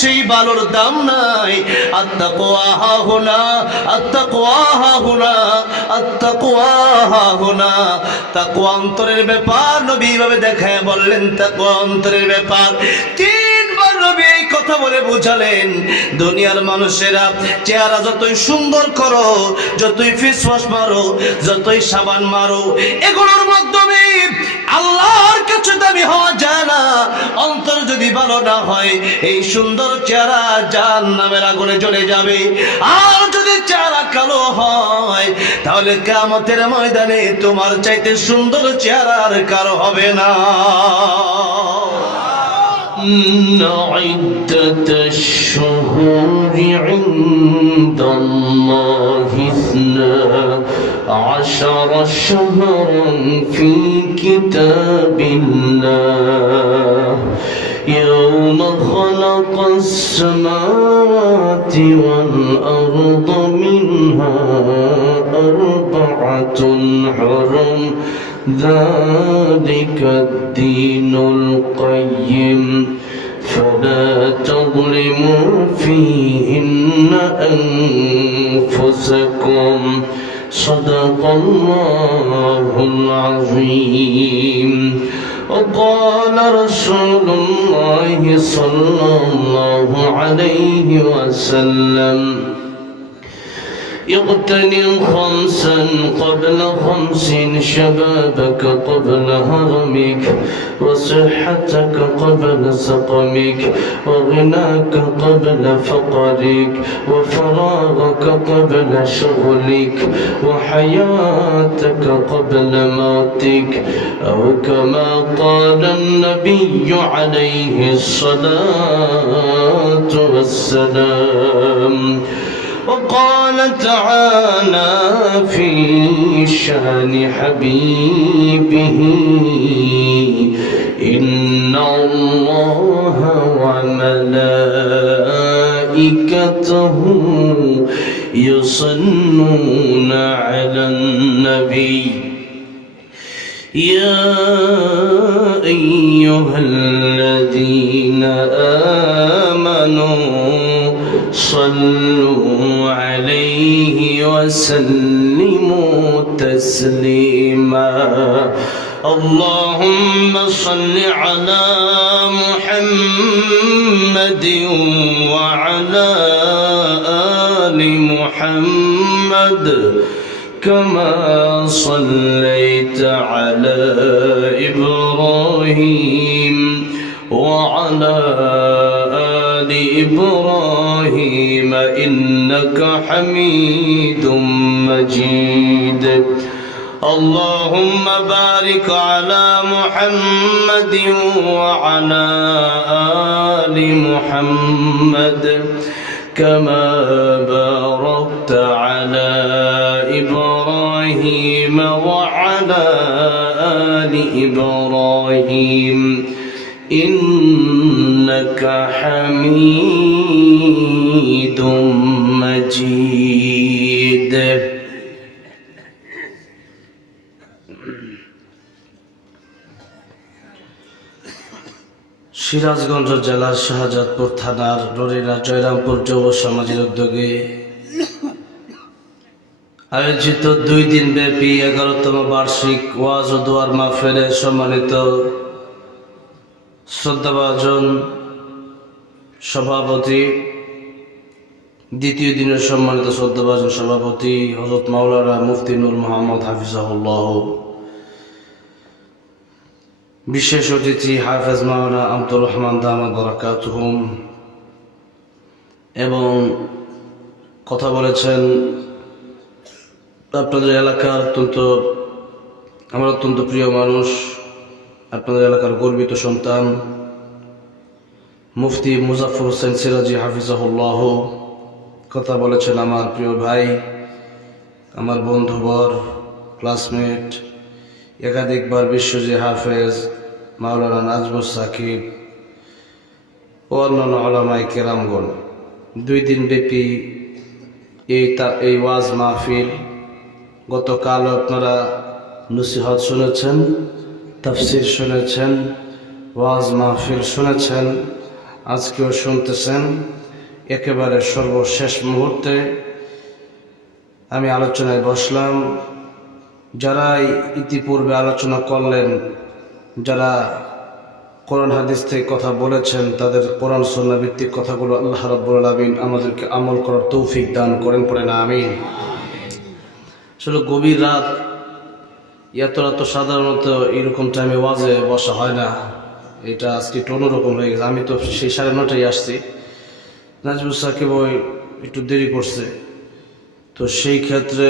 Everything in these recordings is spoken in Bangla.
সেই ভালোর দাম নাই। আত্তাকওয়া হাহুনা, আত্তাকওয়া হাহুনা, আত্তাকওয়া হাহুনা। তাকওয়া অন্তরের ব্যাপার। নবী ভাবে দেখায় বললেন তাকওয়া অন্তরের ব্যাপার। তিনবার নবী এই কথা বলে বুঝালেন। দুনিয়ার মানুষেরা চেহারা যতই সুন্দর করো, যতই ফেস ওয়াশ মারো, যতই সাবান মারো, এগুলোর মাধ্যমে আল্লাহর কাছে দামি হওয়া যায় না। অন্তর যদি ভালো না হয়, এই সুন্দর চেহারা জাহান্নামের আগুনে জ্বলে যাবে। আর যদি চেহারা কালো হয়, তাহলে কিয়ামতের ময়দানে তোমার চাইতে সুন্দর চেহারা আর কারো হবে না। إن عدة الشهور عند الله 12 شهرا في كتاب الله يوم خلق السماوات والأرض منها 4 حرم ذلك الدين القيم فلا تظلموا فيهن أنفسكم صدق الله العظيم. وقال رسول الله صلى الله عليه وسلم اغتنم 5 قبل 5 شبابك قبل هرمك وصحتك قبل سقمك وغناك قبل فقرك وفراغك قبل شغلك وحياتك قبل موتك أو كما قال النبي عليه الصلاة والسلام. وقال تعالى في شان حبيبه إن الله وملائكته يصلون على النبي يا أيها الذين آمنوا صلوا عليه وسلموا تسليما. اللهم صل على محمد وعلى آل محمد كما صليت على إبراهيم وعلى آل إبراهيم إنك حميد مجيد. اللهم بارك على محمد وعلى آل محمد كما باركت على إبراهيم وعلى آل إبراهيم إنك حميد مجيد. সিরাজগঞ্জ জেলার শাহজাদপুর থানার নরিনা জয়রামপুর যুব সমাজের উদ্যোগে আয়োজিত 2 দিন ব্যাপী 11তম বার্ষিক ওয়াজ ও দোয়ার মাহফিলের সম্মানিত শ্রদ্ধাভাজন সভাপতি, দ্বিতীয় দিনের সম্মানিত শ্রদ্ধাভাজন সভাপতি হযরত মাওলানা মুফতি নূর মোহাম্মদ হাফিজাহুল্লাহ, বিশেষ অতিথি হাফেজ মাওলানা আব্দুর রহমান দামাত বারাকাতুহুম, এবং কথা বলেছেন আপনাদের এলাকার আমার অত্যন্ত প্রিয় মানুষ, আপনাদের এলাকার গর্বিত সন্তান মুফতি মুজাফফর হোসেন সিরাজি হাফিজাহুল্লাহ। কথা বলেছেন আমার প্রিয় ভাই, আমার বন্ধুবর, ক্লাসমেট, একাধিকবার বিশ্বজি হাফেজ মাওলানা নাজমুস সাকিব ও অন্যান্য উলামায়ে কেরামগণ। 2 দিন ব্যাপী এই ওয়াজ মাহফিল, গতকাল আপনারা নসিহত শুনেছেন, তাফসির শুনেছেন, ওয়াজ মাহফিল শুনেছেন। আজকেও শুনতেছেন। একেবারে সর্বশেষ মুহূর্তে আমি আলোচনায় বসলাম। যারা ইতিপূর্বে আলোচনা করলেন, যারা কোরআন হাদিস থেকে কথা বলেছেন, তাদের কোরআন সুন্নাহ ভিত্তিক কথাগুলো আল্লাহ রাব্বুল আলামিন আমাদেরকে আমল করার তৌফিক দান করেন, পড়েন আমিন। আসলে গভীর রাত, এত রাত সাধারণত এরকম টাইমে ওয়াজে বসা হয় না। এটা আজকে একটু অন্যরকম হয়ে গেছে। আমি তো সেই 9:30টায় আসছি, নাজমুল সাকিব ওই একটু দেরি করছে, তো সেই ক্ষেত্রে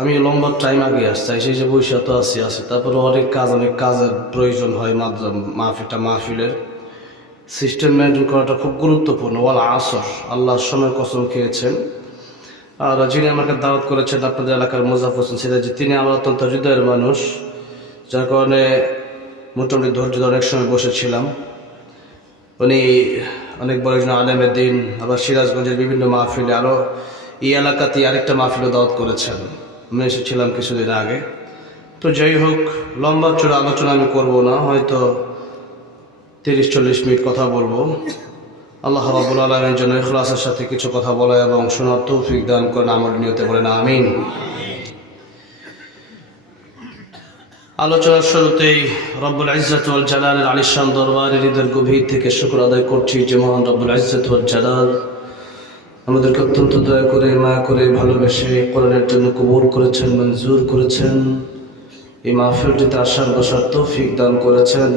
আমি লম্বা টাইম আগে আসছি। সেই যে বৈশা তো আসি তারপরে অনেক কাজের প্রয়োজন হয়। মাহফিলের সিস্টেম মেনটেন করাটা খুব গুরুত্বপূর্ণ। ওয়াল আসর, আল্লাহর সময় কসম খেয়েছেন। আর যিনি আমাকে দাওয়াত করেছেন আপনাদের এলাকার মোজাফর হোসেন সিরাজি, তিনি আমার অত্যন্ত হৃদয়ের মানুষ, যার কারণে মোটামুটি ধৈর্য ধরে অনেক সময় বসেছিলাম। উনি অনেক বড় একজন আলেমের দিন, আবার সিরাজগঞ্জের বিভিন্ন মাহফিলে, আরও এই এলাকাতে আরেকটা মাহফিলও দাওয়াত করেছেন। আমি এসেছিলাম কিছুদিন আগে। তো যাই হোক, লম্বা চূড়া আলোচনা আমি করবো না, হয়তো 30-40 মিনিট কথা বলবো। আল্লাহ রাব্বুল আলামিনের জন্য ইখলাসের সাথে কিছু কথা বলা এবং শোনার তৌফিক দান করেন, আমার নিয়তে বলেন আমিন। আলোচনার শুরুতেই রব্বুল ইজ্জত ওয়াল জালালের আলিশান দরবারে হৃদয়ের গভীর থেকে শুকর আদায় করছি যে মহান রব্বুল ইজ্জত ওয়াল জালাল আমাদেরকে অত্যন্ত দয়া করে, মায়া করে, ভালোবেসে কোরআনের জন্য কবুল করেছেন, মঞ্জুর করেছেন। এই মাহফিলটিতে আসার বসার তৌফিক দান করেছেন,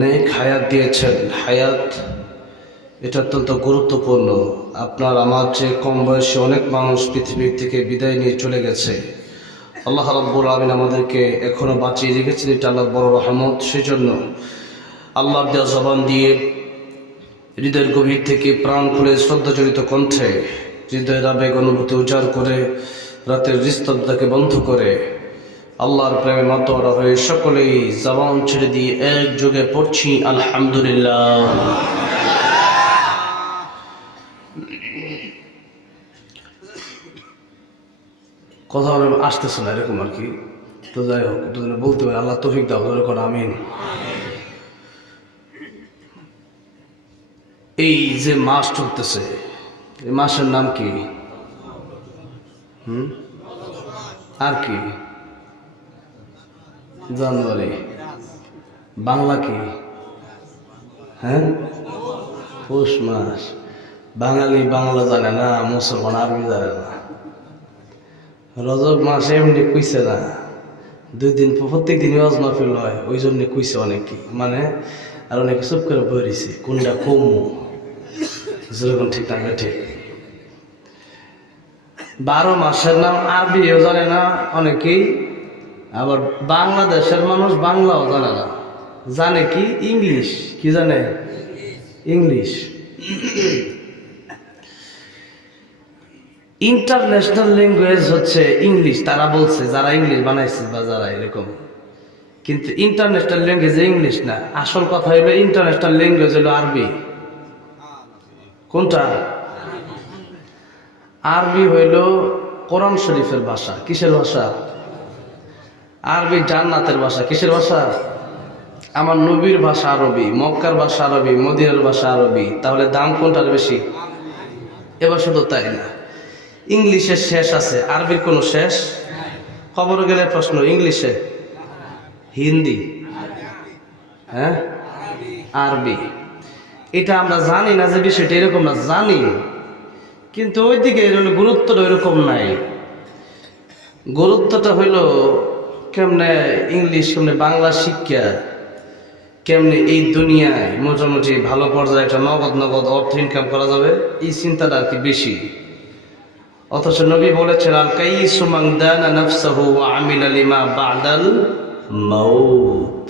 নেক হায়াত দিয়েছেন। হায়াত এটা অত্যন্ত গুরুত্বপূর্ণ। আপনার আমার চেয়ে কম বয়সে অনেক মানুষ পৃথিবীর থেকে বিদায় নিয়ে চলে গেছে। আল্লাহ রাব্বুল আলামিন আমাদেরকে এখনো বাঁচিয়ে রেখেছেন, এটা আল্লাহর বড় রহমত। সেই জন্য আল্লাহর দেওয়া জবান দিয়ে হৃদয়ের গভীর থেকে প্রাণ খুলে শ্রদ্ধাজড়িত কণ্ঠে হৃদয়ের আবেগ অনুভূতি উজাড় করে রাতের নিস্তব্ধতাকে বন্ধ করে আল্লাহর প্রেমে মাতোয়ারা হয়ে সকলেই জবান ছেড়ে দিয়ে একযোগে পড়ছি আলহামদুলিল্লাহ। কথা আসতেছে না এরকম আর কি। তো যাই হোক, বলতে পারি আল্লাহ তৌফিক দাও, করে আমিন। এই যে মাস চলতেছে, এই মাসের নাম কি? আর কি? জানুয়ারি। বাংলা কি? হ্যাঁ, পৌষ মাস। বাঙালি বাংলা জানে না, মুসলমান আরবি জানে না। রজব মাস এমনি কইছে না, 2 দিন প্রত্যেক দিন ওয়াজ মাহফিল হয়, ওই জন্য কইছে অনেকে, মানে আর অনেকে চুপ করে বইছে কোনটা কমু, যেরকম ঠিক না ঠিক। 12 মাসের নাম আরবিও জানে না অনেকেই, আবার বাংলাদেশের মানুষ বাংলাও জানে না, জানে কি ইংলিশ। কি জানে? ইংলিশ। ইন্টারন্যাশনাল ল্যাঙ্গুয়েজ হচ্ছে ইংলিশ, তারা বলছে, যারা ইংলিশ বানাইছে বা যারা এরকম। কিন্তু ইন্টারন্যাশনাল ল্যাঙ্গুয়েজ ইংলিশ না, আসল কথা হইলো ইন্টারন্যাশনাল ল্যাঙ্গুয়েজ হলো আরবি। কোনটা? আরবি হইল কোরআন শরীফের ভাষা। কিসের ভাষা? আরবি জান্নাতের ভাষা। কিসের ভাষা? আমার নবীর ভাষা আরবি, মক্কার ভাষা আরবি, মদিনার ভাষা আরবি। তাহলে দাম কোনটার বেশি? এবার শুধু তাই না, ইংলিশের শেষ আছে, আরবির কোনো শেষ? খবর গেলে প্রশ্ন, ইংলিশে, হিন্দি, হ্যাঁ, আরবি। এটা আমরা জানি না যে বিষয়টা এরকম না, জানি, কিন্তু ওইদিকে গুরুত্বটা ওইরকম নাই। গুরুত্বটা হইল কেমনে ইংলিশ, কেমনে বাংলা শিক্ষা, কেমনে এই দুনিয়ায় মোটামুটি ভালো পর্যায়ে একটা নগদ অর্থ ইনকাম করা যাবে, এই চিন্তাটা আর কি বেশি। অথচ নবী বলেছেন, আল কাইয়িসু মান দানা নাফসাহু ওয়া আমিলা লিমা বা'দাল মাউত।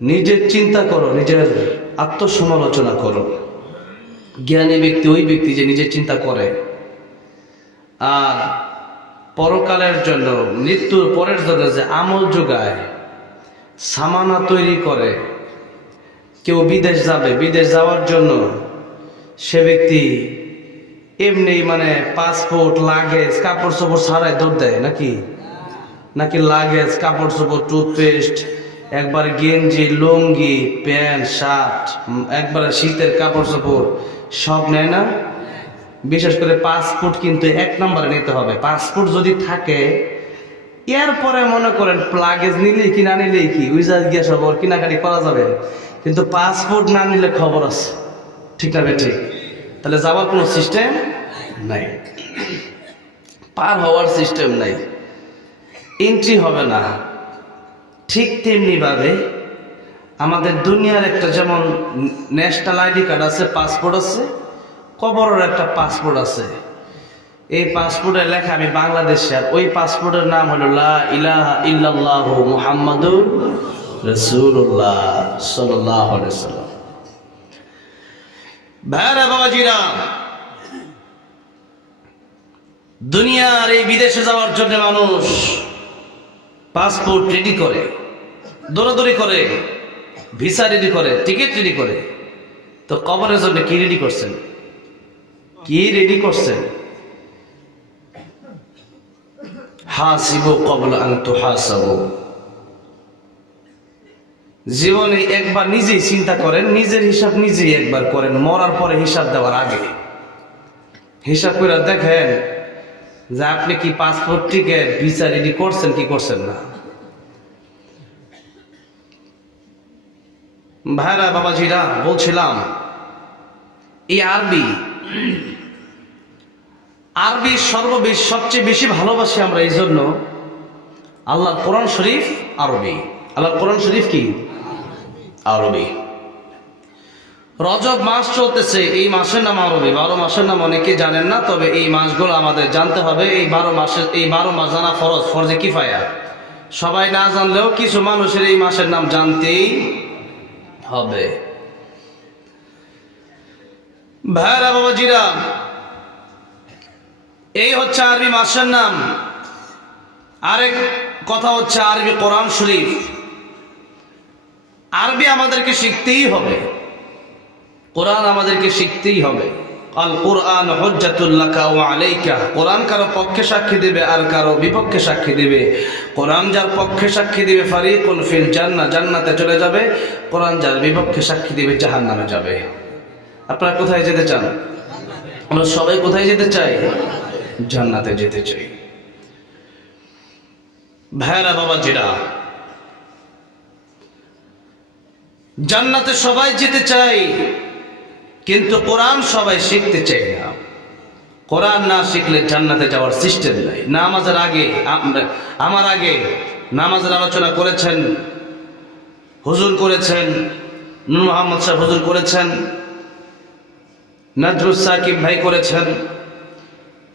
নিজের চিন্তা করো, নিজের আত্মসমালোচনা করো। জ্ঞানী ব্যক্তি ওই ব্যক্তি যে নিজের চিন্তা করে আর পরকালের জন্য, মৃত্যুর পরের জন্য যে আমল যোগায়, সামানা তৈরি করে। কেউ বিদেশ যাবে, বিদেশ যাওয়ার জন্য সে ব্যক্তি এমনি মানে পাসপোর্ট, লাগেজ, কাপড় চোপড় ছাড়াই দৌড় দেয় নাকি? লাগেজ, কাপড় চোপড়, টুথপেস্ট, একবার গেঞ্জি লুঙ্গি প্যান্ট শার্ট একবার শীতের কাপড় চোপড় সব নেয় না? বিশেষ করে পাসপোর্ট কিন্তু 1 নম্বরে নিতে হবে। পাসপোর্ট যদি থাকে এরপরে মনে করেন প্লাগেজ নিলে কি না নিলেই কি উইজার গিয়ে সব ওর কেনাকাটি করা যাবে, কিন্তু পাসপোর্ট না নিলে খবর আছে, ঠিক না ঠিক? তাহলে যাওয়ার কোনো সিস্টেম নাই, পার হওয়ার সিস্টেম নাই, এন্ট্রি হবে না। ঠিক তেমনি ভাবে আমাদের দুনিয়ার একটা যেমন ন্যাশনাল আইডি কার্ড আছে, পাসপোর্ট আছে, কবরের একটা পাসপোর্ট আছে। এই পাসপোর্টে লেখা আমি বাংলাদেশে, আর ওই পাসপোর্টের নাম হলো লা ইলাহা ইল্লাল্লাহু মুহাম্মাদুর রাসূলুল্লাহ সাল্লাল্লাহু আলাইহি ওয়াসাল্লাম। ভাইরা বাবাজিরা, দুনিয়ার এই বিদেশে যাওয়ার জন্য মানুষ পাসপোর্ট রেডি করে, দৌড়াদৌড়ি করে, ভিসা রেডি করে, টিকিট রেডি করে। তো কবরের জন্য কি রেডি করছেন? কি রেডি করছেন? হাসিবু ক্বাবলা আন তুহাসাবু। জীবনে একবার নিজেই চিন্তা করেন, নিজের হিসাব নিজেই একবার করেন, মরার পরে হিসাব দেওয়ার আগে হিসাব করে দেখেন যে আপনি কি পাসপোর্ট টিকিট ভিসা রেডি করছেন কি করছেন না। ভাইরা বাবাজিরা, বলছিলাম এই আরবি সবচেয়ে বেশি ভালোবাসি আমরা, এই জন্য আল্লাহর কোরআন শরীফ আরবি। আল্লাহর কোরআন শরীফ কি আরবি। রজব মাস চলতেছে, এই মাসের নাম আরবি। 12 মাসের নাম অনেকে জানেন না, তবে এই মাসগুলো আমাদের জানতে হবে। এই 12 মাস জানা ফরজে কিফায়া। সবাই না জানলেও কিছু মানুষের এই মাসের নাম জানতেই হবে। ভাইরা বাবাজিরা, এই হচ্ছে আরবি মাসের নাম। আরেক কথা হচ্ছে আরবি কোরআন শরীফ। আরবি আমাদেরকে শিখতেই হবে, কোরআন আমাদেরকে শিখতেই হবে। আল কোরআন হুজ্জাতুল লাকা ওয়া আলাইকা। কোরআন কারো পক্ষে সাক্ষী দেবে আর কারো বিপক্ষে সাক্ষী দেবে। কোরআন যার পক্ষে সাক্ষী দিবে ফারিকুন ফিল জান্নাহ, জান্নাতে চলে যাবে। কোরআন যার বিপক্ষে সাক্ষী দিবে জাহান্নামে যাবে। আপনারা কোথায় যেতে চান? আমরা সবাই কোথায় যেতে চাই? জান্নাতে যেতে চাই। ভাইরা বাবাজিরা, জান্নাতে সবাই যেতে চাই, কিন্তু কোরআন সবাই শিখতে চাই না। কোরআন না শিখলে জান্নাতে যাওয়ার সিস্টেম নাই। নামাজের আগে আমার আগে নামাজের আলোচনা করেছেন হুজুর, করেছেন নূর মোহাম্মদ সাহেব হুজুর, করেছেন নাজরুল সাকিব ভাই, করেছেন।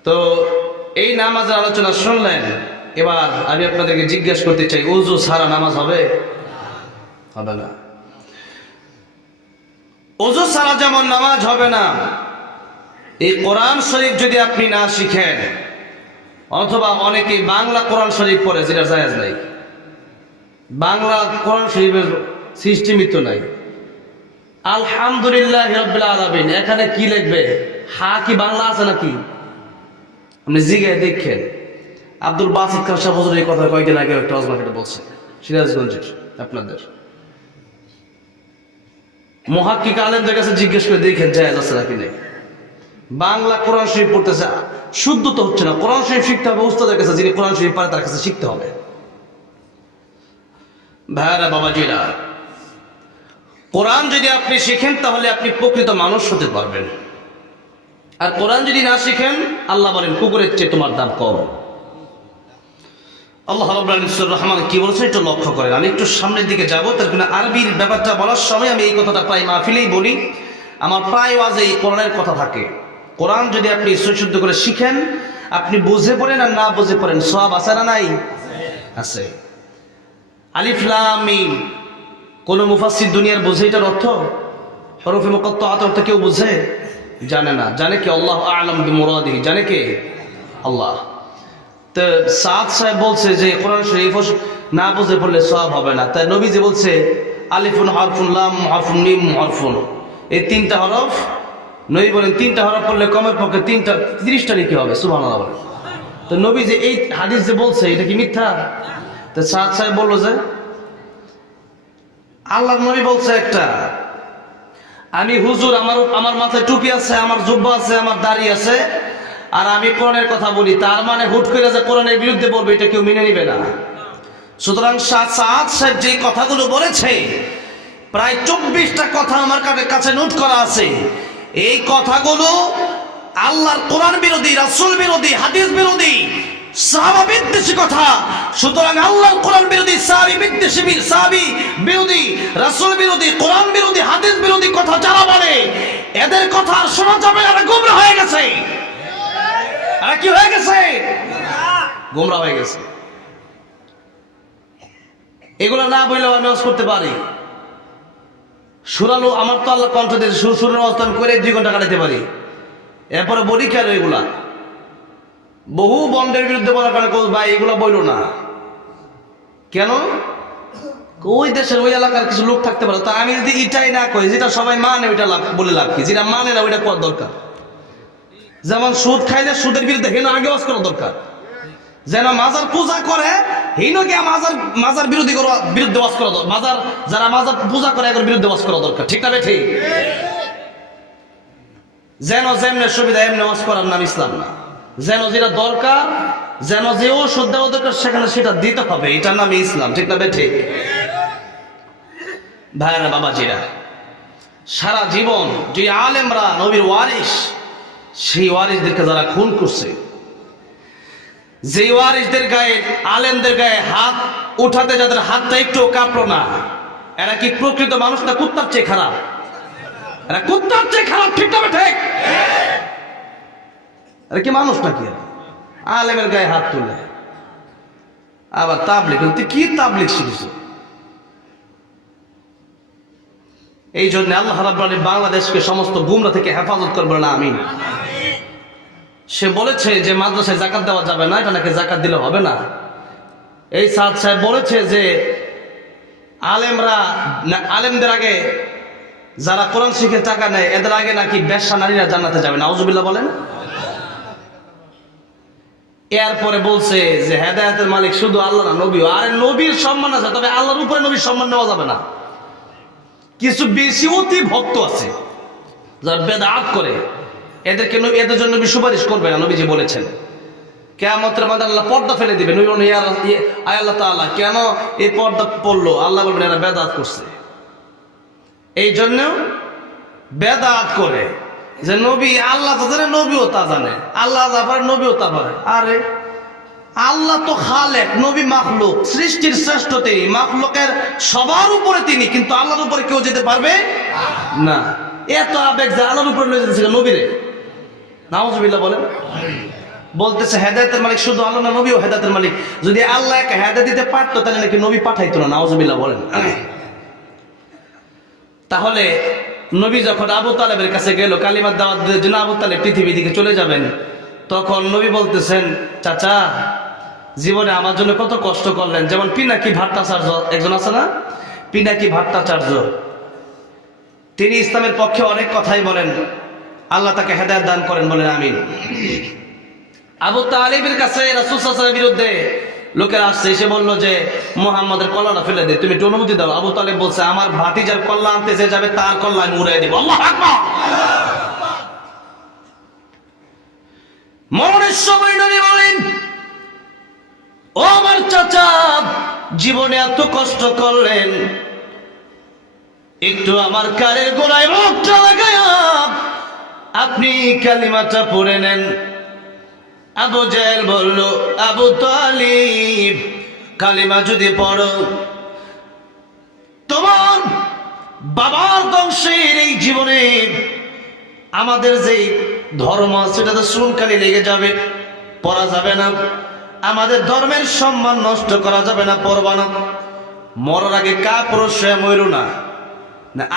তো এই নামাজের আলোচনা শুনলেন। এবার আমি আপনাদেরকে জিজ্ঞেস করতে চাই, উযু ছাড়া নামাজ হবে? হবে না। ওযু ছাড়া যেমন নামাজ হবে না, এই কোরআন শরীফ যদি আপনি না শিখেন, অথবা অনেকে বাংলা কোরআন শরীফ পড়ে, যেটা জায়েজ নাই। বাংলা কোরআন শরীফের সিস্টেমই তো নাই। আলহামদুলিল্লাহ রাব্বিল আলামিন, এখানে কি লিখবে? হা কি বাংলা আছে নাকি? আপনি জিগায় দেখেন। আব্দুল বাসিত খান সাহেব হুজুর এই কথা কয়েকদিন আগে একটা ওয়াজ বলছে, সিরাজগঞ্জের আপনাদের মুহাক্কিক আলেমদের কাছে জিজ্ঞেস করে দেখেন জায়েজ আছে নাকি নেই। বাংলা কোরআন শরীফ পড়তেছে, শুদ্ধ তো হচ্ছে না। কোরআন শরীফ শিখতে হবে উস্তাদের কাছে, যিনি কোরআন শরীফ পারে তার কাছে শিখতে হবে। ভাইরা বাবাজিরা, কোরআন যদি আপনি শিখেন তাহলে আপনি প্রকৃত মানুষ হতে পারবেন। আর কোরআন যদি না শিখেন, আল্লাহ বলেন কুকুরের চেয়ে তোমার দাম কম। আল্লাহ রাব্বুল রহমান কি বলছেন একটু লক্ষ্য করেন। আমি একটু সামনের দিকে যাবো, তার কারণে আরবির ব্যাপারটা বলার সময় আমি এই কথাটা প্রায় মাহফিলেই বলি। আমার প্রায় ওয়াজে এই কোরআনের কথা থাকে। কোরআন যদি আপনি শুদ্ধ করে শিখেন, আপনি বুঝে পড়েন আর না বুঝে পড়েন, সওয়াব আছে না নাই? আছে। আলিফ লাম মিম, কোন মুফাসসির দুনিয়ার বুঝে এটার অর্থ? হরফে মুকাত্তাআত অর্থ কেউ বুঝে? জানে না। জানে কি? আল্লাহু আ'লাম বিমুরাদিহি। জানে কে? আল্লাহ। তো সাদ সাহেব বলছে যে কোরআন শরীফ না বুঝে পড়লে সওয়াব হবে না। তাই নবীজি বলছে আলিফুন হরফুন লাম হরফুন মিম হরফুন, এই 3টা হরফ। নবী বলেন 3টা হরফ পড়লে কমের পক্ষে 30টা লিখে হবে। সুবহানাল্লাহ বলেন। তো নবী যে এই হাদিস যে বলছে, এটা কি মিথ্যা? তো সাদ সাহেব বললো যে আল্লাহর নবী বলছে একটা, আমি হুজুর, আমার মাথায় টুপি আছে, আমার জুব্বা আছে, আমার দাড়ি আছে, আর আমি কোরআনের কথা বলি, তার মানে হুট করে যে কোরআনের বিরুদ্ধে বলবে এটা কেউ মেনে নিবে না। সুতরাং সাদ সাহেব যে কথাগুলো বলেছে, প্রায় 24টা কথা আমার কাছে নোট করা আছে। এই কথাগুলো আল্লাহর কোরআন বিরোধী, রাসূল বিরোধী, হাদিস বিরোধী, সাহাবা বিদ্বেষী কথা। সুতরাং আল্লাহর কোরআন বিরোধী, সাহাবী বিরোধী, রাসূল বিরোধী, কোরআন বিরোধী, হাদিস বিরোধী কথা যারা বলে, এদের কথা আর শোনা যাবে না। এরা গোমরা হয়ে গেছে। এরা কি হয়ে গেছে? গোমরা হয়ে গেছে। এগুলো না বললেও আমি ওয়াজ করতে পারি। সুরালো আমার তো আল্লাহ কণ্ঠ দিয়ে সুরের অবস্থান করে 2 ঘন্টা কাটাতে পারি। এরপরে বলি কেন এগুলা? বহু বন্ডের বিরুদ্ধে বলার কারণে ভাই এগুলা বইল না কেন? ওই দেশের ওই এলাকার কিছু লোক থাকতে পারে। তা আমি যদি এটাই না কই, যেটা সবাই মানে ওইটা বলে লাভ কি? যেটা মানে না ওইটা করার দরকার। যেমন সুদ খাইলে সুদের বিরুদ্ধে হেন আগে ওয়াজ করা দরকার। যেন মাজার পূজা করে হেন গিয়া মাজার বিরোধী বিরুদ্ধে ওয়াজ করা দরকার। মাজার যারা মাজার পূজা করে এর বিরুদ্ধে ওয়াজ করা দরকার। ঠিক না ঠিক? যেন যেমনে সুবিধা এমনি ওয়াজ করার নাম ইসলাম না। যেন যেটা দরকার, যেন যে ওষুধ দেওয়া দরকার সেখানে সেটা দিতে হবে, এটার নামই ইসলাম। ঠিক না ঠিক? ভাইরা বাবাজিরা, সারা জীবন যে আলেমরা নবীর ওয়ারিস, সেই ওয়ারিসদেরকে যারা খুন করছে, যে ওয়ারিসদের গায়ে, আলেমদের গায়ে হাত উঠাতে যাদের হাতটা একটু কাঁপলো না, এরা কি প্রকৃত মানুষ না কুত্তার চেয়ে খারাপ? এরা কুত্তার চেয়ে খারাপ। ঠিক না ঠিক? আরে কি মানুষ নাকি? আলেমের গায়ে হাত তুলে আবার তাবলিগ। তুই কি তাবলিগ শিখিস? এই জন্য আল্লাহ রাব্বুল আলামিন বাংলাদেশকে সমস্ত গুমরা থেকে হেফাজত করবে না। আমিন। সে বলেছে যে মাদ্রাসায় যাকাত দেওয়া যাবে না, এটা নাকি যাকাত দিলে হবে না। এই সাদ সাহেব বলেছে যে আলেমদের আগে যারা কোরআন শিখে টাকা নেয় এদের আগে নাকি বেশ্যা নারীরা জান্নাতে যাবে। নাউজুবিল্লাহ বলেন। এরপরে বলছে যে হেদায়েতের মালিক শুধু আল্লাহ না, নবীও। আরে নবীর সম্মান আছে, তবে আল্লাহর উপরে নবীর সম্মান নেওয়া যাবে না। কিছু বেশি অতি ভক্ত আছে যারা বেদাত করে, এদেরকে এদের জন্য নবী সুপারিশ করবে না। নবীজি বলেছেন কিয়ামতের মাঠে আল্লাহ পর্দা ফেলে দিবে। নবী বলেন, আয় আল্লাহ তাআলা, কেন এই পর্দা পড়লো? আল্লাহ বলবেন এরা বেদাত করছে। এই জন্য বেদাত করে যে নবী আল্লাহ তা জানে, নবীও তা জানে, আল্লাহ যা পারে নবীও তা পারে। আরে আল্লাহ তো খালেক, নবী মাখলুক, সৃষ্টির শ্রেষ্ঠ তিনি, মাখলুকের সবার উপরে তিনি, কিন্তু আল্লাহর উপরে কেউ যেতে পারবে না। এত আবেগ যে আল্লাহর উপরে লয়ে যেতেছে নবীরে। নাউজুবিল্লাহ বলেন। বলতেছে হেদায়েতের মালিক শুধু আল্লাহ না, নবীও হেদায়েতের মালিক। যদি আল্লাহ একা হেদায়েত দিতে পারতো তাহলে নাকি নবী পাঠাইতো না। নাউজুবিল্লাহ বলেন। তাহলে নবী যখন আবু তালেবের কাছে গেল কালিমার দাওয়াত দেওয়ার জন্য, আবু তালেব পৃথিবী থেকে চলে যাবেন, তখন নবী বলতেছেন, চাচা জীবনে আমার জন্য কত কষ্ট করলেন। যেমন পিনাকি ভট্টাচার্য একজন আছে না, পিনাকি ভট্টাচার্য, তিনি ইসলামের পক্ষে অনেক কথাই বলেন। আল্লাহ তাকে হেদায়েত দান করেন, বলেন আমিন। আবু তালেবের কাছে রাসূল সাল্লাল্লাহু আলাইহি ওয়াসাল্লামের বিরুদ্ধে লোকেরা আসছে, এসে বললো যে মুহাম্মাদের কল্লাটা ফেলে দে, তুমি একটু অনুমতি দাও। আবু তালেব বলছে, আমার ভাতিজার কল্লা আনতে যে যাবে তার কল্লা আমি উড়াই দিব। আল্লাহু আকবার। মরণের সময় নবী বলেন, ও আমার চাচা, জীবনে এত কষ্ট করলেন, একটু আমার কানের গোড়ায় মুখটা লাগায়া আপনি কালিমাটা পড়ে নেন। আবু জাহেল বলল, আবু তালিব কালিমা যদি পড়ো, তোমার বাবার ধ্বংসের এই জীবনে আমাদের যে ধর্ম সেটাতে শুনকালি লেগে যাবে, পড়া যাবে না। আমাদের ধর্মের সম্মান নষ্ট করা যাবে না, পড়বা না। মরার আগে কাপড় শুয়ে মরো না।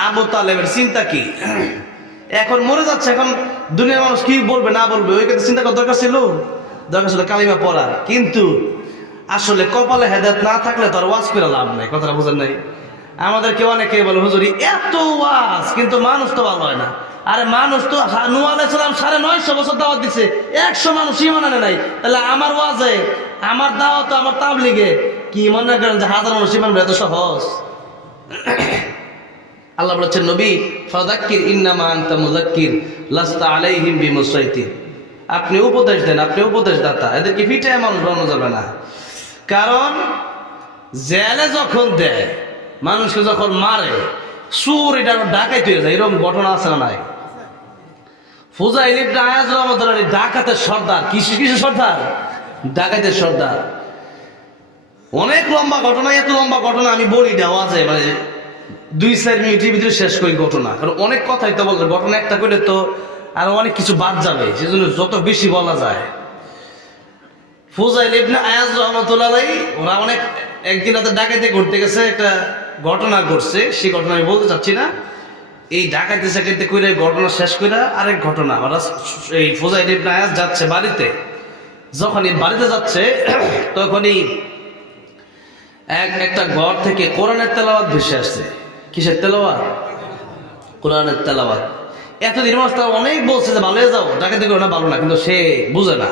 আবু তালেবের চিন্তা কি? এখন মরে যাচ্ছে, এখন দুনিয়ার মানুষ কি বলবে না বলবে, ওই কথা চিন্তা করার দরকার ছিল কালিমা পড়ার। কিন্তু আসলে কপালে হেদায়েত না থাকলে তো আর ওয়াজ করে লাভ নাই। কথাটা বুঝেন নাই? আমাদেরকে অনেকে বলে, হুজুরি এত ওয়াজ, কিন্তু মানুষ তো ভালো হয় না। আরে মানুষ তো নূহ আলাইহিস সালাম 950 বছর দাওয়াত দিছে, 100 মানুষ ঈমান আনে নাই। তাহলে আমার ওয়াজে, আমার দাওয়াত, আমার তাবলীগে কি মনে করেন যে 1000 মানুষ ঈমান এত সহজ? আল্লাহ বলেছেন নবী ফাযাক্কির ইন্নামা আনতা মুযাক্কির লাস্তা আলাইহিম বিমুসাইতির, আপনি উপদেশ দেন, আপনি উপদেশ দাতা, এদেরকে পিটায় মানুষ বানানো যাবে না। কারণ জেলে যখন দেয়, মানুষকে যখন মারে, সুর এটা ডাকাইতে হয়ে যায়, এরকম ঘটনা আছে না নাই? ফুজাইল ইবনে আয়াজ রাহমাতুল্লাহ আলাইহি ডাকাতের সর্দার, কিসের সর্দার? ডাকাতের সর্দার। অনেক লম্বা ঘটনা, এত লম্বা ঘটনা আমি বলি না ওয়াজে, মানে 2-4 মিনিটের ভিতরে শেষ করি ঘটনা, কারণ অনেক কথাই তো বলতে, ঘটনা একটা করলে তো আরো অনেক কিছু বাদ যাবে, সেজন্য যত বেশি বলা যায়। ফুজাইল ইবনে আয়াজ রাহমাতুল্লাহ আলাইহি ওরা অনেক একদিন রাতে ডাকাইতে ঘুরতে গেছে, একটা ঘটনা ঘটছে, সেই ঘটনা আমি বলতে চাচ্ছি না। এই ডাকাইতে চাকাইতে করে ঘটনা শেষ করে আরেক ঘটনা, ওরা এই ফুজাইল ইবনে আয়াজ যাচ্ছে বাড়িতে, যখনই বাড়িতে যাচ্ছে তখনই একটা ঘর থেকে কোরআনের তেলাওয়াত ভেসে আসছে। কিসের তেলাওয়াত? কোরআনের তেলাওয়াত। এতদিন মাস্টার অনেক বলছে যে ভালো হয়ে যাও, ডাকাতি করো না, ভালো না, কিন্তু সে বুঝে না।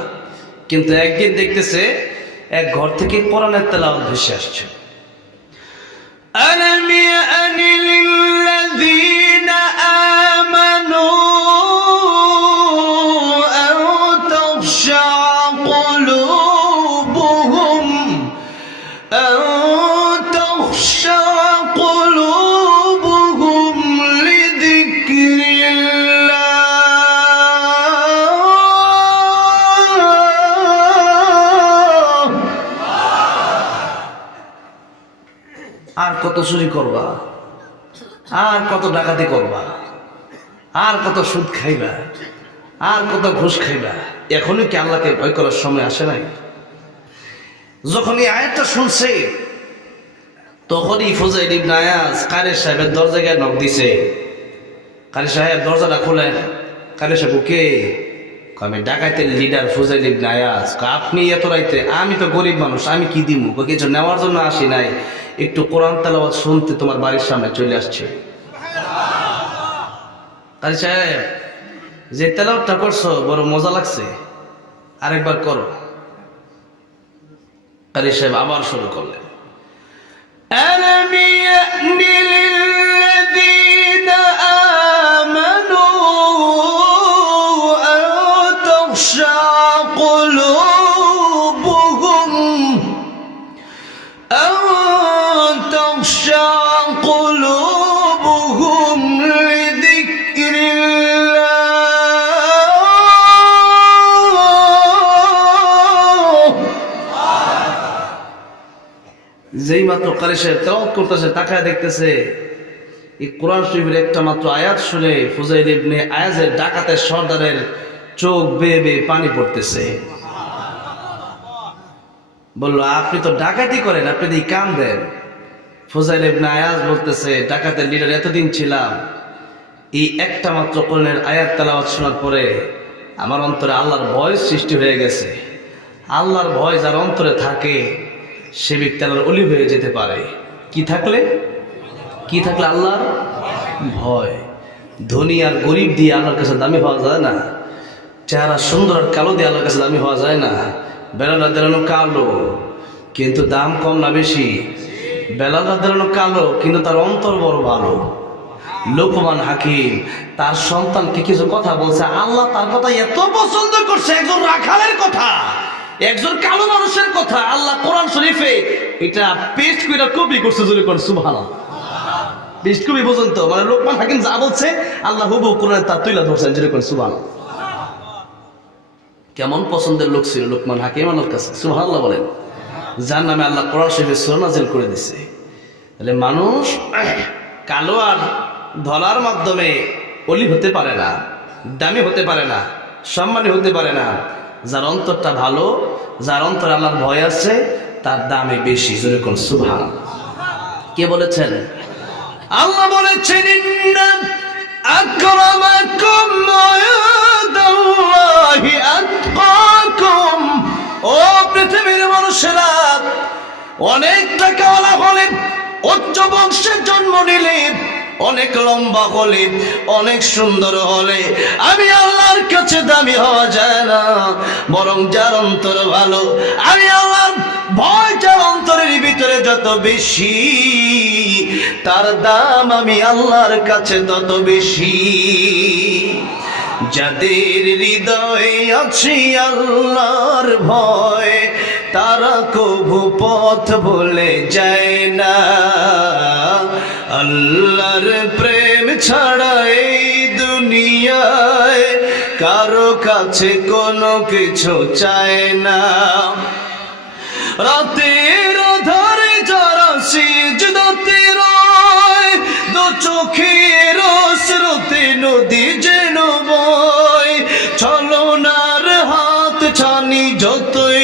কিন্তু একদিন দেখতেছে এক ঘর থেকে কোরআনের তেলাওয়াত ভেসে আসছে। ألم يأن للذين آمنوا أن تخشع قلوبهم لذكر الله। আর কত চুরি করবা, আর কত ডাকাতি করবা, আর কত সুদ খাইবা, আর কত ঘুষ খাইবা? এখনই কি আল্লাহকে ভয় করার সময় আসে নাই? যখন এই আয়াতটা শুনছে তখনই ফুজাইল ইবনে আয়াজ কারি সাহেবের দরজায় গিয়ে নক দিছে। কারি সাহেব দরজাটা খুলেন। কারি সাহেব কে? আমি ডাকাইতের লিডার ফুজাইল ইবনে আয়াজ। আপনি এত রাইতে? আমি তো গরিব মানুষ, আমি কি দিব? কিছু নেওয়ার জন্য আসি নাই, একটু কোরআন তেলাওয়াত শুনতে তোমার বাড়ির সামনে চলে আসছে। কারি সাহেব, যে তেলাওয়াতটা করছো বড় মজা লাগছে, আরেকবার করো। কারি সাহেব আবার শুরু করলেন। ألم يأن للذين آمنوا أن تخشع قلوبهم لذكر الله। যেই মাত্র কারি সাহেব তেলাওয়াত করতেছে, তাকায় দেখতেছে এই কোরআন শরীফের একটা মাত্র আয়াত শুনে ফুজাইল ইবনে আয়াজের ডাকাতের সর্দারের চোখ বেয়ে বেয়ে পানি পড়তেছে। বললো, আপনি তো ডাকাতি করেন, আপনি এই কান দেন। ফুজাইল ইবনে আয়াজ বলতেছে, ডাকাতের লিডার এতদিন ছিলাম, এই একটা মাত্র কোরআনের আয়াত তেলাওয়াত শোনার পরে আমার অন্তরে আল্লাহর ভয় সৃষ্টি হয়ে গেছে। আল্লাহর ভয় যার অন্তরে থাকে সে ব্যক্তি আল্লাহর ওলি হয়ে যেতে পারে। কি থাকলে? আল্লাহর ভয়। ধনী আর গরিব দিয়ে আল্লাহর কাছে দামি হওয়া যায় না। চেহারা সুন্দর আর কালো দিয়ে আল্লাহর কাছে দামি হওয়া যায় না। বেলাল রাদিয়াল্লাহু কালো কিন্তু দাম কম না বেশি? বেলাল রাদিয়াল্লাহু কালো কিন্তু তার অন্তর বড় ভালো। লোকমান হাকিম তার সন্তানকে কিছু কথা বলছে, আল্লাহ তার কথা এত পছন্দ করছে, একজন রাখালের কথা, একজন কালো মানুষের কথা আল্লাহ কোরআন শরীফে এটা পেস্ট করে কপি করছে। জোরে কোন সুবহানাল্লাহ। পেস্ট কপি পর্যন্ত, মানে লোকমান হাকিম যা বলছে আল্লাহ হুবহু কোরআনে তা তুলে ধরছেন। জোরে কোন সুবহানাল্লাহ। কেমন পছন্দের লোক ছিল লোকমান হাকিম আল্লাহর কাছে, সুবহানাল্লাহ বলেন। যার নামে আল্লাহ কোরআন শরীফে সূরা নাযিল করে দিয়েছে। তাহলে মানুষ কালো আর ধলার মাধ্যমে অলি হতে পারে না, দামি হতে পারে না, সম্মানী হতে পারে না। যার অন্তরটা ভালো, যার অন্তরে আল্লাহর ভয় আছে, তার দামে বেশি। জোরে কোন সুবহানাল্লাহ। কে বলেছেন? আল্লাহ বলেছেন, ইন্না আকরামাকুম ইনদাল্লাহি আতকাকুম। ও পৃথিবীর মানুষেরা, অনেক টাকাওয়ালা হলে, উচ্চ বংশের জন্ম নিলে, অনেক লম্বা হলে, অনেক সুন্দর হলে আমি আল্লাহর কাছে দামি হওয়া যায় না। বরং যার অন্তর ভালো, আমি আল্লাহর ভয় যার অন্তরের ভিতরে যত বেশি, তার দাম আমি আল্লাহর কাছে তত বেশি। যাদের হৃদয়ে আছে আল্লাহর ভয়, তারা কভু পথ ভুলে যায় না। আল্লাহর প্রেম ছাড়া এই দুনিয়ায় কারো কাছে কোনো কিছু চায় না। রাতের আধারে যারা সিজদাতে রয়, দু চোখের স্রোতে নদী যেন বয়। ছলনার হাত ছানি যতই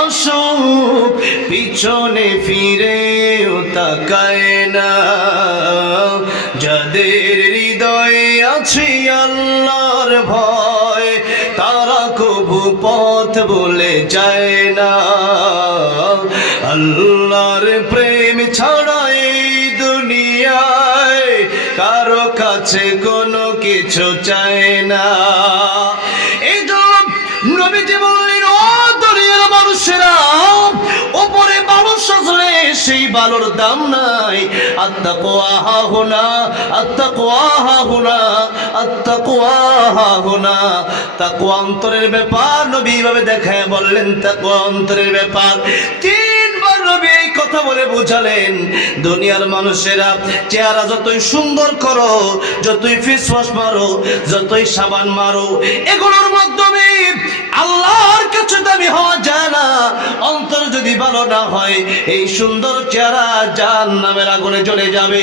আসুক, পিছনে ফিরেও তাকায় না। যাদের হৃদয়ে আছে আল্লাহর ভয়, তারা কবু পথ ভুলে যায় না। আল্লাহর প্রেম ছাড়া এই দুনিয়ায় কারো কাছে কোনো কিছু চায় না। এই জন্য নবীজি বললেন, ও দুনিয়ার মানুষেরা, ওপরে মানুষ আসলে সেই ভালোর দাম নাই। আত্তাকওয়া হাহুনা, আত্তাকওয়া হাহুনা, আত্তাকওয়া হাহুনা। তাকওয়া অন্তরের ব্যাপার। নবী এইভাবে দেখায় বললেন তাকওয়া অন্তরের ব্যাপার। তিনবার নবী এই কথা বলে বুঝালেন, দুনিয়ার মানুষেরা চেহারা যতই সুন্দর করো, যতই ফেস ওয়াশ মারো, যতই সাবান মারো, এগুলোর মাধ্যমে আল্লাহর কাছে দামি হওয়া যায় না। অন্তর যদি ভালো না হয়, এই সুন্দর চেহারা জাহান্নামের আগুনে জ্বলে যাবে।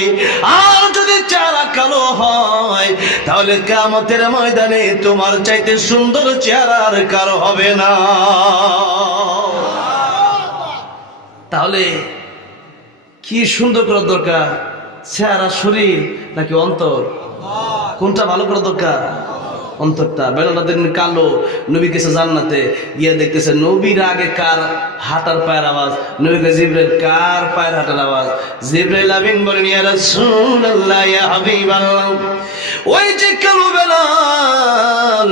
আর যদি চেহারা কালো হয়, তাহলে কিয়ামতের ময়দানে তোমার চাইতে সুন্দর চেহারা আর কারো হবে না। তাহলে কি সুন্দর করার দরকার? চেহারা, শরীর নাকি অন্তর? কোনটা ভালো করার দরকার? অন্তরটা। বেলাটা দিন কালো, নবী গেছে জান্নাতে, গিয়ে দেখতেছে নবীর আগে কার হাঁটার পায়ের আওয়াজ, নবীকে জিবরাইল কার পায়ের হাঁটার আওয়াজ। জিবরাইল আমিন বলেন, ইয়া রাসূলুল্লাহ, ইয়া হাবিবাল্লাহ, ওই যে কালো বেলাল,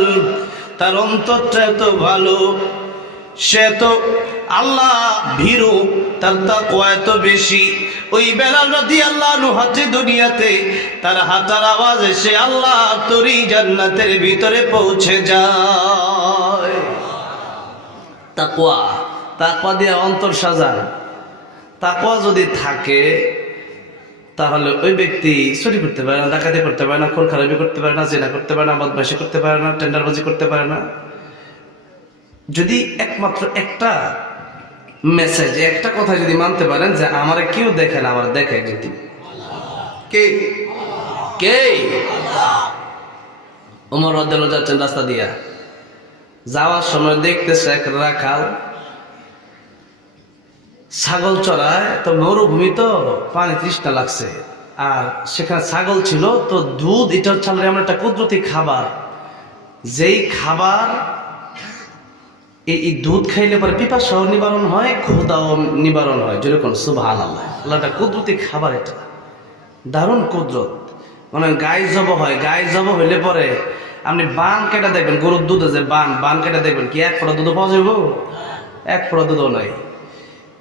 তার অন্তরটা এত ভালো, সে তো আল্লাহ ভীরু, তার তাকওয়া এত বেশি। ওই বেলাল রাদিয়াল্লাহু আনহু হাঁটে দুনিয়াতে, তার হাঁটার আওয়াজে সে আল্লাহ তোরই জান্নাতের ভিতরে পৌঁছে যায়। তাকওয়া, তাকওয়া দিয়ে অন্তর সাজায়। তাকওয়া যদি থাকে, তাহলে ওই ব্যক্তি চুরি করতে পারে না, ডাকাতি করতে পারে না, খুন খারাপি করতে পারে না, জিনা করতে পারে না, বদমাইশি করতে পারে না, টেন্ডারবাজি করতে পারে না। যদি একমাত্র একটা মেসেজ, একটা কথা যদি মানতে পারেন যে আমার কেউ দেখে না, আমার দেখে যদি কে কে ওমর রাদিয়াল্লাহু যাচ্ছেন রাস্তা দিয়া, যাওয়ার সময় দেখতেছে এক রাখাল ছাগল চড়ায়। তো মরুভূমি, তো পানি তৃষ্ণা লাগছে, আর সেখানে ছাগল ছিল। তো দুধ, এটা হচ্ছে আমরা একটা কুদরতি খাবার, যেই খাবার এই দুধ খাইলে পরে পিপাসাও নিবারণ হয়, ক্ষুধাও নিবারণ হয়। যেরকম সুবহানাল্লাহ, আল্লাহটা কুদরতি খাবার, এটা দারুণ কুদরত। মানে গায়ে জব হয়, গায়ে জব হইলে পরে আপনি বান কেটে দেখবেন, গরুর দুধে যে বান কেটে দেখবেন, কি এক ফোঁটা দুধ পাওয়া যাবো? এক ফোঁটা দুধও নাই।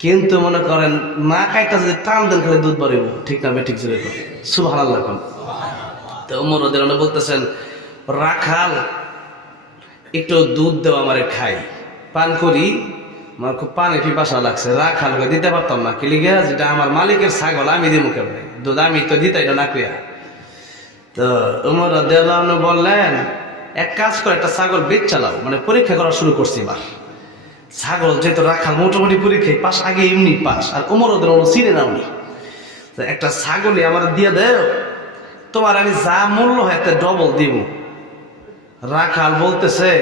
কিন্তু মনে করেন না কাইটা যদি টান দেন, খালি দুধ বাড়িব। ঠিক না? ঠিক জোরে করে সুবহানাল্লাহ। তো ওমর রাদিয়াল্লাহু আনহু বলতেছেন, রাখাল একটু দুধ দেও আমারে, খাই, পান করি, আমার খুব পানি পিপাসা লাগছে। রাখাল দিতে পারতাম না, কি লিগে? যেটা আমার মালিকের ছাগল, আমি দিমু কেমনে দুধ? আমি তো দিতাই না কুয়া। তো ওমর রাদিয়াল্লাহু আনহু বললেন, এক কাজ করে একটা ছাগল বেচ চালাও, মানে পরীক্ষা করা শুরু করছি। এবার ছাগল যেহেতু রাখাল, মোটামুটি পরীক্ষায় পাস, আগে এমনি পাস, আর ওমর রাদিয়াল্লাহু আনহু চিনে নাওনি। তো একটা ছাগলই আমার দিয়ে দেও, তোমার আমি যা মূল্য হয় তার ডবল দিব। রাখাল বলতেছে,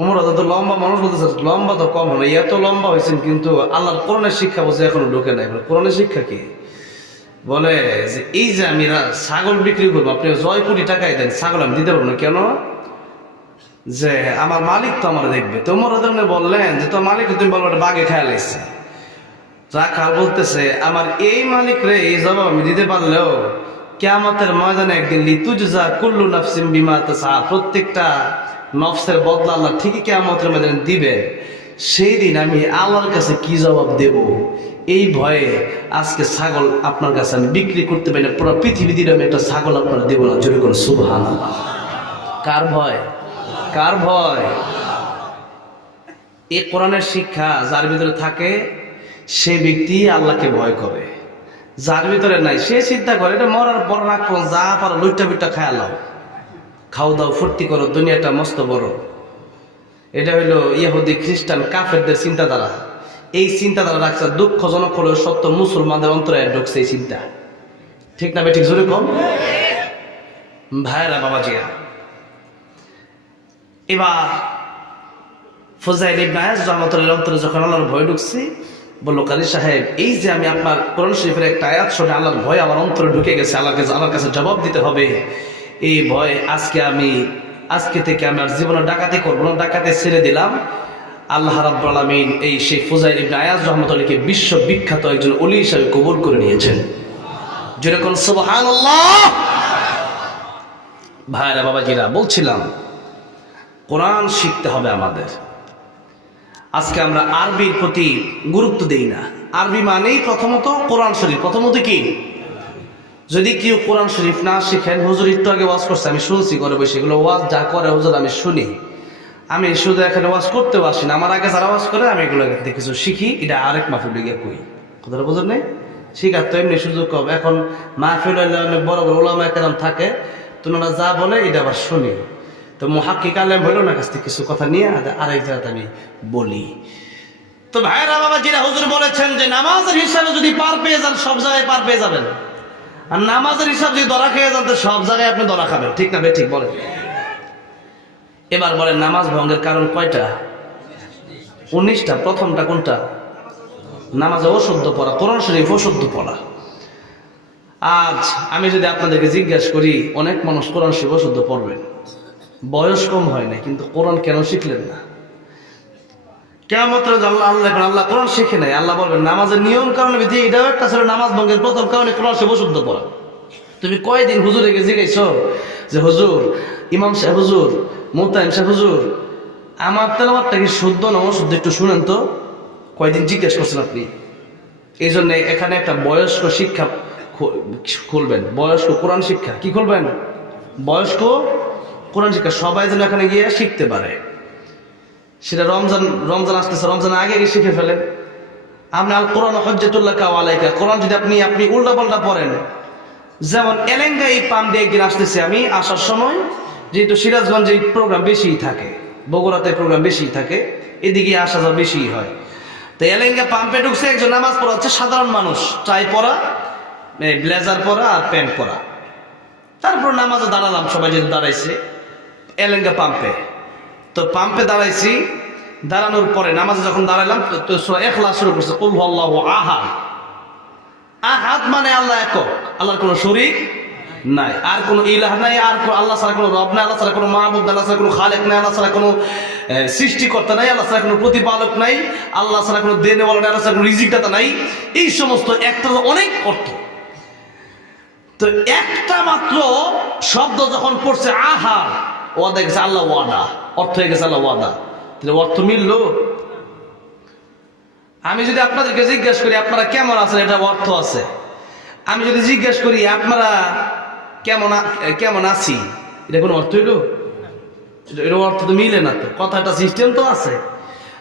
ওমর তো লম্বা মানুষ, বলতেছে লম্বা তো কম হয়, এত লম্বা হয়েছেন, কিন্তু আল্লাহর কোরআনের শিক্ষা বলছে এখনো ঢোকে নাই। কোরআনের শিক্ষা কি? বলে যে এই যে আমি ছাগল বিক্রি করবো, আপনি 6 কোটি টাকায় দেন, ছাগল আমি দিতে পারবো না। কেন? যে আমার মালিক তো আমার দেখবে। তো ওমর রাদিয়াল্লাহু আনহু বললেন যে তোর মালিক তুমি বলবো বাঘে খেয়াল এসছে। রাখাল বলতেছে, আমার এই মালিক রে এই জবাব আমি দিতে পারলেও কিয়ামতের ময়দানে একদিন লিতুজজা কুল্লু নাফসিন বিমা তাসআ, প্রত্যেকটা নফসের বদলা আল্লাহ ঠিকই কিয়ামতের ময়দানে দিবেন। সেই দিন আমি আল্লাহর কাছে কি জবাব দেব, এই ভয়ে আজকে ছাগল আপনার কাছে আমি বিক্রি করতে পারি না, পুরো পৃথিবী দিয়ে আমি একটা ছাগল আপনারা দেবো না। জোরে করে সুবহানাল্লাহ। কার ভয়? কার ভয়? এই কোরআনের শিক্ষা যার ভিতরে থাকে সে ব্যক্তি আল্লাহকে ভয় করে। যার ভিতরে নাই সে চিন্তা করে এটা মরার পর রাখবো, যা পারো লুইটা বিটা খায় লাও, খাও দাও ফুর্তি করো, দুনিয়াটা মস্ত বড়। এটা হইলো ইহুদি খ্রিস্টান কাফেরদের চিন্তাধারা। এই চিন্তাধারা রাখছে, দুঃখজনক হলেও সত্য, মুসলমানদের অন্তরে ঢুকছে এই চিন্তা। ঠিক না বেঠিক? জোরে কম। ভাইরা বাবাজিরা, এবার ফুজাইল ইবনে আয়াজ রাহমাতুল্লাহ অন্তরে যখন আল্লাহর ভয় ঢুকছে, বলল কাজী সাহেব, এই যে আমি আপনার কোরআন শরীফের একটা আয়াত শুনে আল্লাহর ভয় আমার অন্তরে ঢুকে গেছে, আল্লাহর কাছে জবাব দিতে হবে। এই ভয় আজকে থেকে আমি আর জীবনে ডাকাতি করবো না, ডাকাতি ছেড়ে দিলাম। আল্লাহ রাব্বুল আলামিন এই সেই ফুজাইল ইবনে আয়াজ রাহমাতুল্লাহকে বিশ্ববিখ্যাত একজন ওলি হিসেবে কবুল করে নিয়েছেন। যেরকম সুবহানাল্লাহ। ভাইরা বাবাজিরা, বলছিলাম কোরআন শিখতে হবে আমাদের। আজকে আমরা আরবির প্রতি গুরুত্ব দেই না। আরবি মানেই প্রথমত কোরআন শরীফ। প্রথমত কি? যদি কেউ কোরআন শরীফ না শিখেন, হুজুর একটু আগে ওয়াজ করছে, আমি শুনছি করে বসে, এগুলো ওয়াজ যা করে হুজুর আমি শুনি। আমি শুধু এখানে ওয়াজ করতেও আসি না, আমার আগে যারা ওয়াজ করে আমি এগুলো কিছু শিখি, এটা আরেক মাহফিলে গিয়ে কই। কথাটা বোঝেন নাই? শিখার তো এমনি সুযোগ কম। এখন মাহফিল অনেক বড় বড় ওলামা কেরাম থাকে, তোমরা যা বলে এটা আবার শুনি। তো মুহাক্কিক আলেম হইল না, কাছ থেকে কিছু কথা নিয়ে আরেক জায়গাতে আমি বলি। তো ভাইরা বাবা, যেটা হুজুর বলেছেন যে নামাজের হিসাবে যদি পার পেয়ে যান, সব জায়গায় পার পেয়ে যাবেন। আর নামাজের হিসাব যদি ধরা খেয়ে যান, তো সব জায়গায় আপনি ধরা খাবেন। ঠিক না ঠিক বলেন? এবার বলেন, নামাজ ভঙ্গের কারণ কয়টা? 19টা। প্রথমটা কোনটা? নামাজে অশুদ্ধ পড়া, কোরআন শরীফ অশুদ্ধ পড়া। আজ আমি যদি আপনাদেরকে জিজ্ঞাসা করি, অনেক মানুষ কোরআন শরীফ অশুদ্ধ পড়বেন, বয়স কম হয় না, কিন্তু কোরআন কেন শিখলেন না? কিয়ামতের আল্লাহ কোরআন শিখে নাই। আল্লাহ বলবেন নামাজের নিয়ম কারণে বিধি, এটাও একটা ছিল নামাজ ভঙ্গের প্রথম কারণে কোরআন শরীফ অশুদ্ধ পড়া। তুমি কয়দিন হুজুরে গিয়ে জিজ্ঞাসো যে হুজুর, ইমাম সাহেব হুজুর, মোতায়েম সাহেব হুজুর, আমার তেলাওয়াতটা কি শুদ্ধ না অশুদ্ধ একটু শুনেন তো? কয়দিন জিজ্ঞেস করছেন আপনি? এই জন্য এখানে একটা বয়স্ক শিক্ষা খুলবেন, বয়স্ক কোরআন শিক্ষা। কি খুলবেন? বয়স্ক কোরআন শিক্ষা। সবাই যেন এখানে গিয়ে শিখতে পারে। সেটা রমজান আসতেছে, রমজানের আগে গিয়ে শিখে ফেলেন। আপনি আল কোরআন হুজ্জাতুল্লাহ আলাইকা, কোরআন যদি আপনি উল্টা পাল্টা পড়েন, যেমন এলেঙ্গা এই পাম দিয়ে একদিন আসতেছে, আমি আসার সময়, যেহেতু সিরাজগঞ্জে এই প্রোগ্রাম বেশিই থাকে, বগুড়াতে প্রোগ্রাম বেশিই থাকে, এদিকে আসা যাওয়া বেশিই হয়। তো এলেঙ্গা পাম্পে ঢুকছে একজন নামাজ পড়া হচ্ছে, সাধারণ মানুষ, টাই পরা, ব্লেজার পরা আর প্যান্ট পরা। তারপর নামাজে দাঁড়ালাম, সবাই যেহেতু দাঁড়াইছে এলেঙ্গা পাম্পে। তো পাম্পে দাঁড়াইছি, দাঁড়ানোর পরে নামাজে যখন দাঁড়াইলাম, তো সূরা ইখলাস শুরু করছে, কুল হুয়াল্লাহু আহাদ। আহাদ মানে আল্লাহ একক, আল্লাহর কোনো শরীক নাই, আর কোনো ইলাহ নাই, আর আল্লাহ ছাড়া কোনো রব নাই, আল্লাহ ছাড়া কোনো মাহবুব নাই, আল্লাহ ছাড়া কোনো খালেক নাই, আল্লাহ ছাড়া কোনো সৃষ্টিকর্তা নাই, আল্লাহ ছাড়া কোনো প্রতিপালক নাই, আল্লাহ ছাড়া কোনো দেনেওয়ালা নাই, আল্লাহ ছাড়া কোনো রিজিকদাতা নাই। এই সমস্ত একটা অনেক অর্থ। তো একটা মাত্র শব্দ যখন পড়ছে আহাদ, ওয়াদা গেছে আল্লাহ ওয়াদা, অর্থ হয়ে গেছে আল্লাহ ওয়াদা। তাহলে অর্থ মিলল? আমি যদি আপনাদেরকে জিজ্ঞেস করি আপনারা কেমন আছেন, এটা অর্থ আছে। আমি যদি জিজ্ঞেস করি আপনারা কেমন আছি, এটা কোনো অর্থ হইল? এটা অর্থ তো মিলে না। তো কথাটা সিস্টেম তো আছে।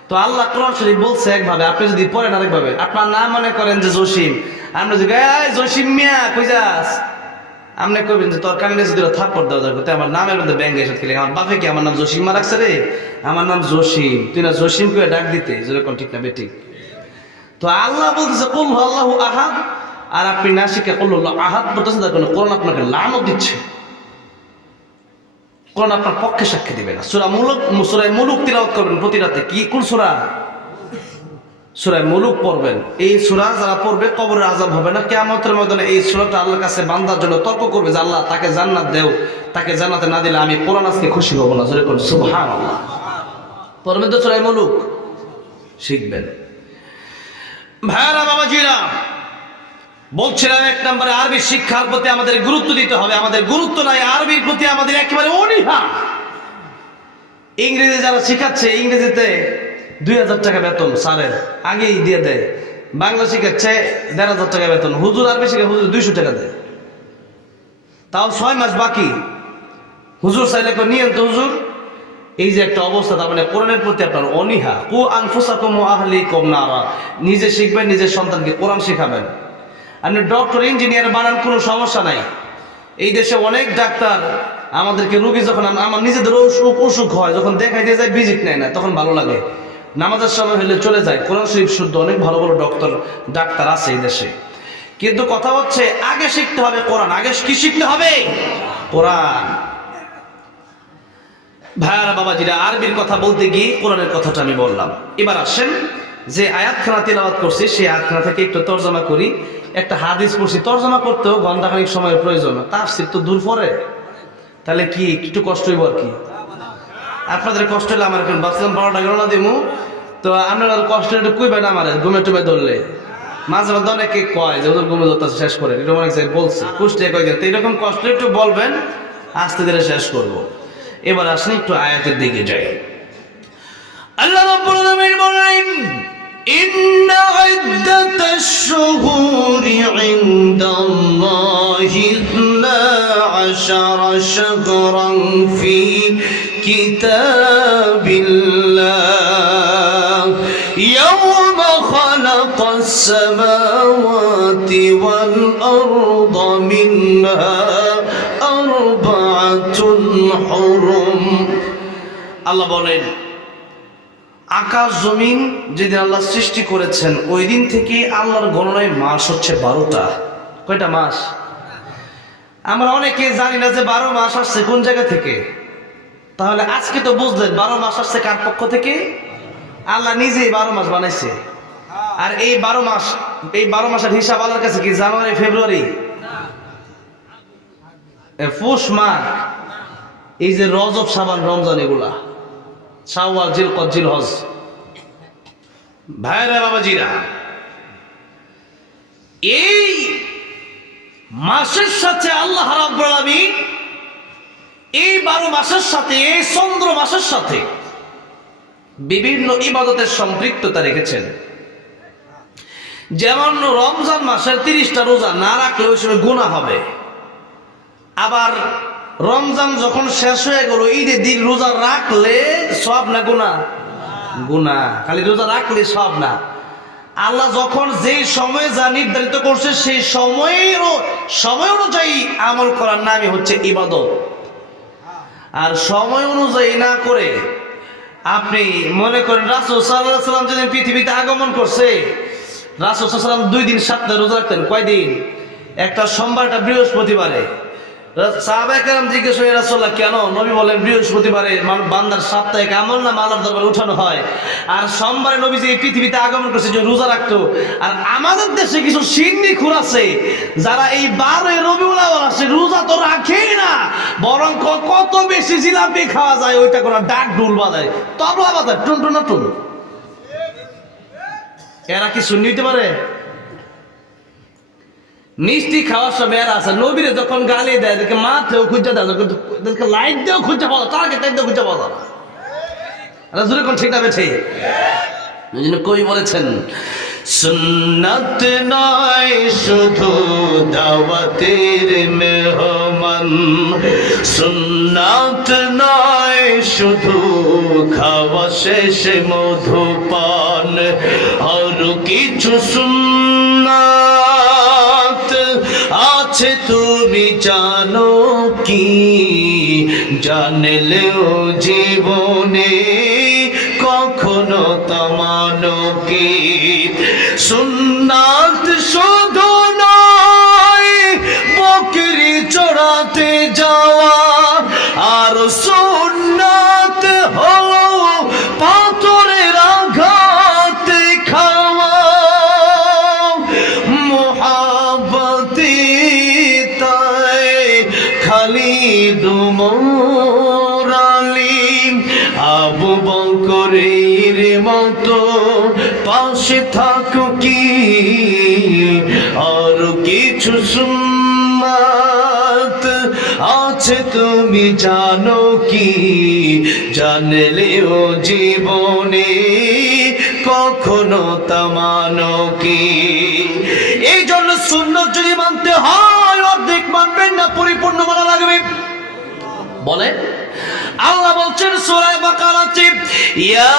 তো আল্লাহ কোরআন শরীফ বলছে একভাবে, আপনি যদি পড়েন আরেকভাবে। আপনার নাম মনে করেন যে জসিম, আমরা যদি জসিম মিয়া কই যাস, আপনি কইবেন যে তোর কানে যদি থাপ্পড় দেওয়া যাবে, আমার নামের মধ্যে ব্যাঙ্গে এসে খেলে, আমার বাপে কি আমার নাম জসিম রাখছে রে, আমার নাম জসিম, তুই না জসিম কে ডাক দিতে, যেরকম ঠিক না বেঠিক? তো আল্লাহ বলতেছে কুল হুয়াল্লাহু আহাদ, আর আপনি না শিখে কুল হুয়াল্লাহু আহাদ বলতেছেন, তার কারণে কোরআন আপনাকে লানত দিচ্ছে। কোরআন আপনার পক্ষে সাক্ষী দিবে না। সূরা মুলুক তিলাওয়াত করবেন প্রতি রাতে। কি কোন সূরা? সূরা মুলুক পড়বেন। এই সূরা যারা পড়বে কবরের আযাব হবে না। কিয়ামতের ময়দানে এই সূরাটা আল্লাহর কাছে বান্দার জন্য তর্ক করবে যে আল্লাহ তাকে জান্নাত দেও, তাকে জান্নাতে না দিলে আমি কোরআন আজকে খুশি হব না। জোরে বলুন সুবহানাল্লাহ। পড়বেন তো সূরা মুলুক, শিখবেন। ভাইরা বাবাজিরা, বলছিলাম এক নম্বরে আরবি শিক্ষার প্রতি আমাদের গুরুত্ব দিতে হবে। আমাদের গুরুত্ব নাই, আরবির প্রতি আমাদের একেবারে অনীহা। ইংরেজি যারা শিখাচ্ছে, ইংরেজিতে 2000 টাকা বেতন স্যারের আগেই দিয়ে দেয়, বাংলা শিখাচ্ছে ১,৫০০ টাকা বেতন, হুজুর আর বেশি, হুজুর ২০০ টাকা দেয়, তাও ৬ মাস বাকি। হুজুর চাইলে নিয়েন তো হুজুর। এই যে একটা অবস্থা, তার মানে কোরআনের প্রতি আপনার অনীহা। কু আনফুসাকুম ওয়া আহলিকুম নারা, নিজে শিখবেন, নিজের সন্তানকে কোরআন শেখাবেন। আপনি ডক্টর ইঞ্জিনিয়ার বানান, কোনো সমস্যা নাই। এই দেশে অনেক ডাক্তার আমাদেরকে, রোগী যখন আমার নিজেদের অসুখ হয়, যখন দেখাই দিয়ে যায়, ভিজিট নেয় না, তখন ভালো লাগে। নামাজের সময় হলে চলে যায়, কোরআন শরীফ শুদ্ধ, অনেক ভালো ভালো ডাক্তার আছে এই দেশে। কিন্তু কথা হচ্ছে আগে শিখতে হবে কোরআন। আগে কি শিখতে হবে? কোরআন। ভাইয়ারা বাবাজিরা, আরবির কথা বলতে গিয়ে কোরআনের কথাটা আমি বললাম। এবার আসেন, যে আয়াতখানা তিলাওয়াত করছি সেই আয়াতখানা থেকে একটু তর্জমা করি। একটা হাদিস পড়ছি, তর্জমা করতেও ঘন্টাখানিক সময়ের প্রয়োজন। তাফসীর তো দূর পরে, তাহলে কি একটু কষ্ট হইব আর কি। আপনাদের কষ্ট হলে আমার এখন বাঁচলাম ১২টা গণনা দিমু, তো আপনারা কষ্ট একটু কইবেন আমার ঘুমে টুমে ধরলে। মাঝে মাঝে অনেকে কয় যে ওদের ঘুমে ধরতে শেষ করে, এটা অনেক জায়গায় বলছে, কুষ্টিয়া কয়েকদিন। তো এরকম কষ্ট একটু বলবেন, আস্তে ধীরে শেষ করব। এবার আসেন একটু আয়াতের দিকে যাই। আল্লাহ রাব্বুল আলামিন বলেন, ইন্না ইদ্দাতাশ শুহুরি ইনদাল্লাহি 12 শাহরান ফি কিতাবিল্লাহ ইয়াওমা খালাকাস সামাওয়াতি ওয়াল আরদা মিনহা আরবাআতুন হুরুম। আল্লাহ বলেন, আকাশ জমিন যেদিন আল্লাহ সৃষ্টি করেছেন, ওই দিন থেকে আল্লাহর গণনায় মাস হচ্ছে 12টা। কয়টা মাস? আমরা অনেকে জানি না যে 12 মাস আসছে কোন জায়গা থেকে। তাহলে আজকে তো বুঝলেন 12 মাস আসছে কার পক্ষ থেকে? আল্লাহ নিজেই 12 মাস বানাইছে। আর এই 12 মাসের হিসাব আল্লাহর কাছে কি জানুয়ারি, ফেব্রুয়ারি, পৌষ মাঘ, এই যে রজব, শাবান, রমজান, এগুলা শাওয়াল, জিলকদ, জিলহজ। ভাইরা বাবাজিরা, এই মাসের সাথে আল্লাহ রাব্বুল আলামিন এই 12 মাসের সাথে, এই চন্দ্র মাসের সাথে বিভিন্ন ইবাদতের সম্পৃক্ততা রেখেছেন। যেমন রমজান মাসের 30টা রোজা না রাখলে ওই সময় গুনাহ হবে। আবার রমজান যখন শেষ হয়ে গেল, ঈদের দিন রোজা রাখলে সব না গুনাহ? গুনাহ। খালি রোজা রাখলে সব না। আল্লাহ যখন যেই সময়ে যা নির্ধারিত করছে, সেই সময় অনুযায়ী আমল করার নামই হচ্ছে ইবাদত। আর সময় অনুযায়ী না করে আপনি মনে করেন, রাসূল সাল্লাল্লাহু আলাইহি ওয়াসাল্লাম যেদিন পৃথিবীতে আগমন করছে, রাসূল সাল্লাল্লাহু আলাইহি ওয়াসাল্লাম 2 দিন সপ্তাহে রোজা রাখতেন। কয়দিন? একটা সোমবার, একটা বৃহস্পতিবারে। সাহাবায়ে কেরাম জিজ্ঞেস করে, রাসূলুল্লাহ কেন? নবী বলেন, বৃহস্পতিবারে বান্দার সাপ্তাহিক আমল নামা আল্লাহর দরবারে উঠানো হয়, আর সোমবারে নবী যে পৃথিবীতে আগমন করছে যে রোজা রাখতো। আর আমাদের দেশে কিছু সিন্নিখুর আছে, যারা এই 12 রবিউল আউয়াল আসে রোজা তো রাখেই না, বরং কত বেশি জিলাপি খাওয়া যায় ওইটা করে ডাক ঢোল বাজায়, তবলা বাজায়, টুনটুনা টুন। এরা কি সুন্নি হইতে পারে? মিষ্টি খাওয়ার সব এরা আছে। নবীরে যখন গালি দেয়, এদেরকে মাথেও খুঁজে দেয়, এদেরকে লাইট দিয়েও খুঁজে পাওয়া, তারকে তাই দিয়েও খুঁজে পাওয়া না। জোরে কোন ঠিক না বেঠে? ওই জন্য কবি বলেছেন, সুন্নাত নয় শুধু দাওয়াতের মেহমান, সুন্নাত নয় শুধু খাওয়া শেষে মধুপান, আর কিছু সুন্নাত আছে তুমি জানো কি? জানলেও জীবনে কখনো তা মানো কি? সুন্নাত শুধু নয় বকরি চড়াতে যাওয়া, আর সুন্নাত হলো পাথরের আঘাতে খাওয়া। মোহাব্বতে তাই খালিদ উমর আলী আবু বকরের মতো পাশে থাকো কি? আর কিছু সুন্নাত আমানত আছে তুমি জানো কি, জানলেও জীবনে কখনো তা মানো কি। এই জন্য সুন্নাত যদি মানতে হয় অর্ধেক মানবেন না, পরিপূর্ণ মানা লাগবে। বলে আল্লাহ বলছেন সূরা বাকারাতে, ইয়া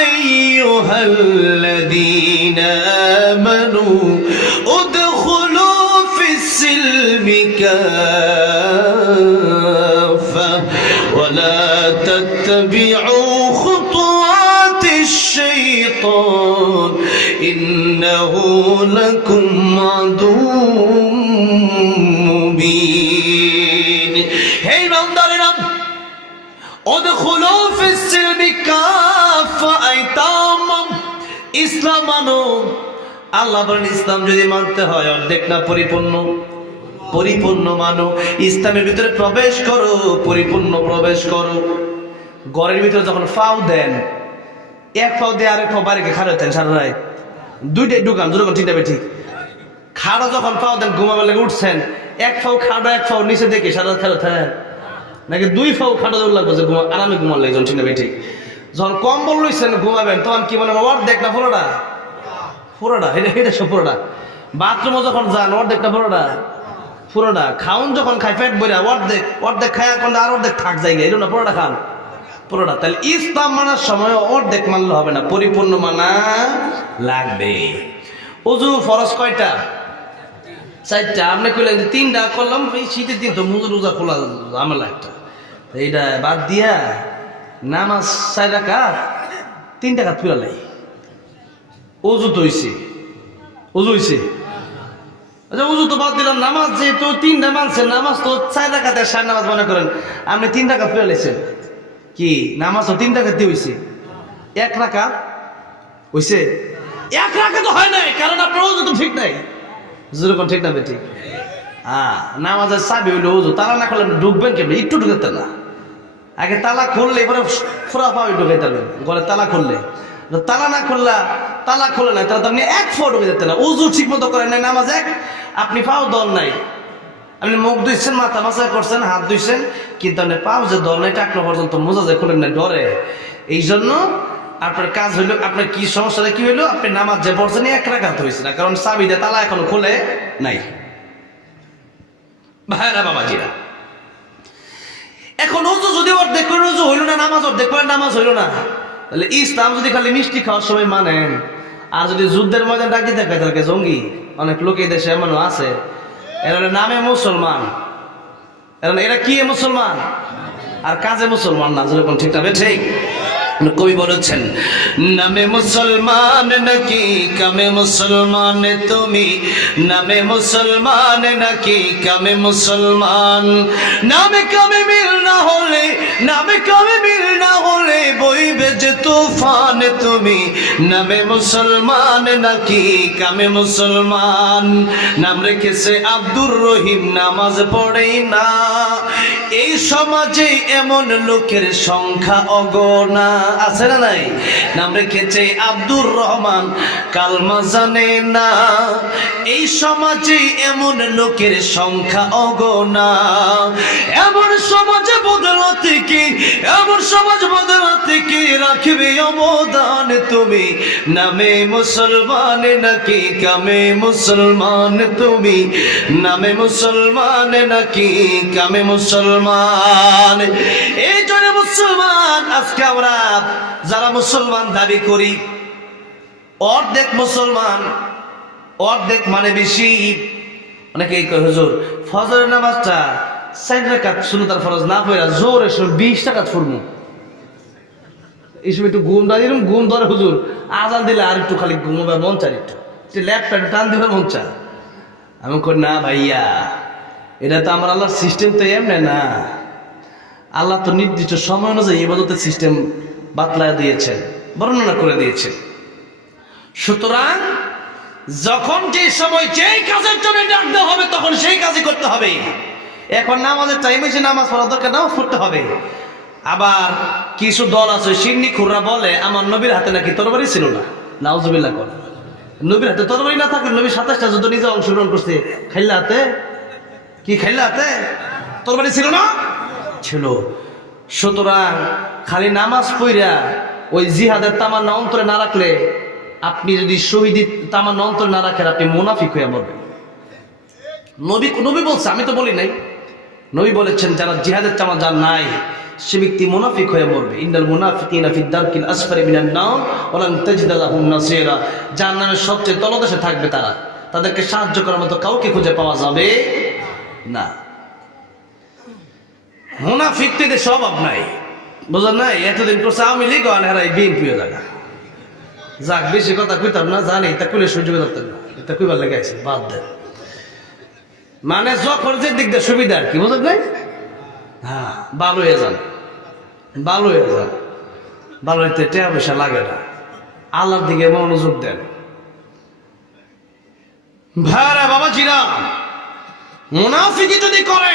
আইয়ুহাল্লাযীনা আমানু উদখুলু ফিস-সিলমি কাফা ওয়া লা তাত্তাবিউ খুতুওয়াতিশ শাইতান ইন্নাহু লাকুম আদুউম মুবিন। হে বান্দারা, উদখুলু ফিস-সিলমি কাফা, ইসলাম মানো। আল্লাহ বলেন ইসলাম যদি মানতে হয় অর্ধেক না পরিপূর্ণ, পরিপূর্ণ মানো। ইসলামের ভিতরে প্রবেশ করো, পরিপূর্ণ প্রবেশ করো। ঘরের ভিতরে যখন ফাও দেন, এক ফাও দিয়ে আরেক ফাও বাড়িকে খাড়া হতেন সারা রাত, দুইটাই ঢুকান, দুটো ঠিক যাবে ঠিক। খাড়া যখন ফাও দেন ঘুমাবার লেগে উঠছেন, এক ফাও খাড়া এক ফাও নিচে দেখে সারা রাত খাড়া থাকেন, নাকি দুই ফাও খাড়া দৌড় লাগবে যে আরামে ঘুমার লাগে ঠিক যাবে ঠিক। যখন কম্বল লইছেন ঘুমাবেন তখন কি মনে অর্ধেক না পুরোটা, পুরোটা এটা সব পুরোটা। বাথরুমও যখন যান অর্ধেক না পুরোটা, পুরোটা। খাউন যখন খাই পেট বইরা অর্ধেক, অর্ধেক খায় এখন আর অর্ধেক থাক যায়, এটা না পুরোটা খান, পুরোটা। তাহলে ইসলাম মানার সময় অর্ধেক মানলে হবে না, পরিপূর্ণ মানা লাগবে। ওযু ফরজ কয়টা? 4টা। আপনি কইলেন 3টা করলাম, এই শীতের দিন তো মুজু রোজা খোলা ঝামেলা একটা, এইটা বাদ দিয়া নামাজ 4 রাকাত 3 রাকাত পুরা লাই। ওযু তো হইছে, ওযু হইছে, আচ্ছা ওযু তো বাদ দিলাম, নামাজ যেহেতু 3টা মানছেন, নামাজ তো 4 রাকাতে 4 নামাজ মনে করেন, আপনি 3 রাকাত পুরা লাইছেন, কি নামাজ তো 3 রাকাত দিয়ে হইছে, 1 রাকাত হইছে, 1 রাকাত হয় নাই, কারণ আপনার ওযু তো ঠিক নাই। যেরকম ঠিক না ঠিক। নামাজের চাবি হইলো ওযু, তালা না করলে ঢুকবেন কেমন, একটু ঢুকাতেন না। আগে তালা খুললে এবারে ফুরা পাওয়া ঢুকাই যাবেন ঘরে, তালা খুললে। তালা না খুললা, তালা খুলে নাই তাহলে আপনি 1 ফুট ঢুকে যেতেন না। ওযু ঠিক মতো করেন নাই, নামাজ এক, আপনি পাও দল নাই, আপনি মুখ ধুইছেন, মাথা মাথা করছেন, হাত ধুইছেন, কিন্তু আপনি পাও যে দল নাই, টাকনো পর্যন্ত মোজা যে খুলেন নাই ডরে। এই জন্য আপনার কাজ হইলো, আপনার কি সমস্যাটা কি হইলো, আপনি নামাজ যে পড়ছেন 1 রাকাত হয়েছে না, কারণ চাবিটা তালা এখনো খুলে নাই। ভাইরা বাবাজিরা, এখন ওযু যদি অর্ধেক করে ওযু হইল না, নামাজ অর্ধেক করে নামাজ হইল না, তাহলে ইসলাম যদি খালি মিষ্টি খাওয়ার সময় মানেন, আর যদি যুদ্ধের ময়দান ডাকি থাকে তাহলে জঙ্গি। অনেক লোক এই দেশে এমনও আছে, এরা নামে মুসলমান, এরা কি মুসলমান আর কাজে মুসলমান না, যেরকম ঠিক না ঠিক। কবি বলেছেন, নামে মুসলমান নাকি কামে মুসলমান তুমি, নামে মুসলমান নাকি কামে মুসলমান, নামে কামে মিল না হলে, নামে কামে মিল না হলে বইবে যে তুফান তুমি, নামে মুসলমান নাকি কামে মুসলমান। নাম রেখেছে আব্দুর রহিম, নামাজ পড়েই না, এই সমাজে এমন লোকের সংখ্যা অগণা, আছে না নাই? নাম রেখেছে আব্দুর রহমান, কালমা জানে না, এই সমাজে এমন লোকের সংখ্যা অগণা। এমন সমাজে বদলাতে কি, এমন সমাজ বদলাতে কি রাখবে অবদান তুমি, নামে মুসলমান নাকি কামে মুসলমান তুমি, নামে মুসলমান নাকি কামে মুসলমান। এই জন্য মুসলমান, আজকে আমরা যারা মুসলমান দাবি করি, অর্ধেক মুসলমান, অর্ধেক মানে বেশি। অনেকে কয় হুজুর ফজরের নামাজটা 4 রাকাত সুন্নাতের ফরজ না পড়া জোরে 20 রাকাত পড়মু, এই সময় একটু ঘুম দাঁড়িয়ে ঘুম ধরে হুজুর, আজান দিলে আর একটু খালি ঘুমাবে মন চায়, একটু ল্যাপটপ টান দিবে মন চায়। আমি কই না ভাইয়া, এটা তো আমার আল্লাহর সিস্টেম তো এমনি না, আল্লাহ তো নির্দিষ্ট সময় অনুযায়ী ইবাদতের সিস্টেম বাতলায় দিয়েছেন, বর্ণনা করে দিয়েছেন। সুতরাং যখন যে সময় যেই কাজের জন্য ডাক দেওয়া হবে তখন সেই কাজই করতে হবে। এখন নামাজের টাইম হয়েছে, নামাজ পড়া দরকার, নামাজ পড়তে হবে। আবার কিছু দল আছে সিন্নি খুররা বলে আমার নবীর হাতে নাকি তরবারি ছিল না, নাউজুবিল্লাহ করে। নবীর হাতে তরবারি না থাকলে নবী 27টা যুদ্ধ নিজে অংশগ্রহণ করছে, খাইলা হাতে কি খাইলে হাতে তোর বাড়ি ছিল না? ছিল। সুতরাং খালি নামাজ পড়া ওই জিহাদের তামান্না অন্তরে না রাখলে, আপনি যদি শহীদ তামান্না অন্তরে না রাখেন, আপনি মুনাফিক হয়ে মরবেন। নবী বলছে, আমি তো বলি নাই। নবী বলেছেন যারা জিহাদের তামান্না যার নাই সে ব্যক্তি মুনাফিক হয়ে মরবে। ইন্নাল মুনাফিকিনা ফি দারকিল আসফালি মিনান নার ওয়া লান তাজিদা লাহুম নাসীরা। জাহান্নামের সবচেয়ে তলদেশে থাকবে তারা, তাদেরকে সাহায্য করার মতো কাউকে খুঁজে পাওয়া যাবে না। মুনাফিকদের স্বভাব নাই, বুঝলেন না? এতদিন করছে আওয়ামী লীগ, হেরাই বিএনপি জায়গা। যাক, বেশি কথা কইতাম না, জানি তা কুলে সহ্য করতে না, এটা কইবার লেগে আছে, বাদ দেন। মানে যখন যে দিক দিয়ে সুবিধা আর কি, বুঝলেন নাই? হ্যাঁ, ভালো হয়ে যান, ভালো হয়ে যান। ভালো হইতে টাকা পয়সা লাগে না, আল্লাহর দিকে মনোযোগ দেন। ভাইরা বাবাজিরা, মুনাফিকি যদি করেন